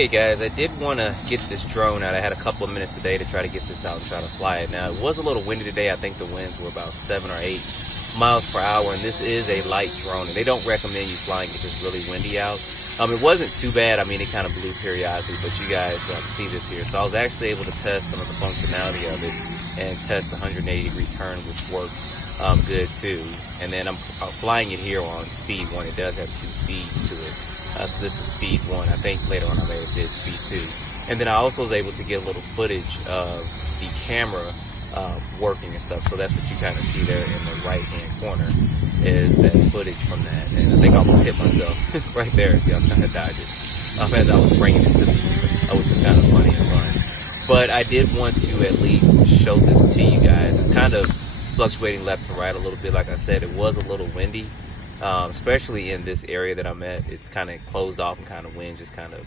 Okay guys, I did want to get this drone out. I had a couple of minutes today to try to get this out and try to fly it. Now it was a little windy today. I think the winds were about 7 or 8 miles per hour, and this is a light drone, and they don't recommend you flying if it's really windy out. It wasn't too bad. I mean, it kind of blew periodically, but you guys see this here. So I was actually able to test some of the functionality of it and test the 180-degree turn, which worked good too. And then I'm flying it here on speed 1. It does have 2 speeds to it. So this is speed 1. I think later on I may have did speed 2. And then I also was able to get a little footage of the camera working and stuff. So that's what you kind of see there in the right-hand corner is that footage from that. And I think I almost hit myself right there. See, I'm trying to dodge it as I was bringing it to me, which was kind of funny and fun. But I did want to at least show this to you guys. It's kind of fluctuating left and right a little bit. Like I said, it was a little windy. Especially in this area that I'm at, it's kind of closed off and kind of wind just kind of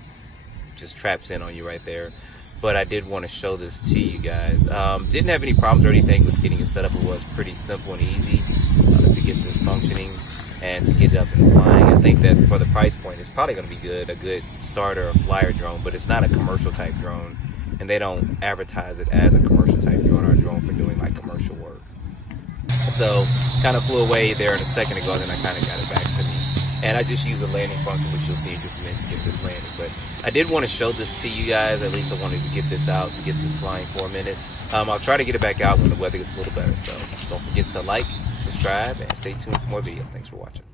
traps in on you right there. But I did want to show this to you guys. Didn't have any problems or anything with getting it set up. It was pretty simple and easy to get this functioning and to get it up and flying. I think that for the price point, it's probably going to be good, a good starter or flyer drone, but it's not a commercial type drone, and they don't advertise it as a commercial type drone or a drone for doing like commercial work. So kind of flew away there in a second ago, then I kind of got it back to me. And I just used the landing function, which you'll see in just a minute to get this landing. But I did want to show this to you guys. At least I wanted to get this out, to get this flying for a minute. I'll try to get it back out when the weather gets a little better. So don't forget to like, subscribe, and stay tuned for more videos. Thanks for watching.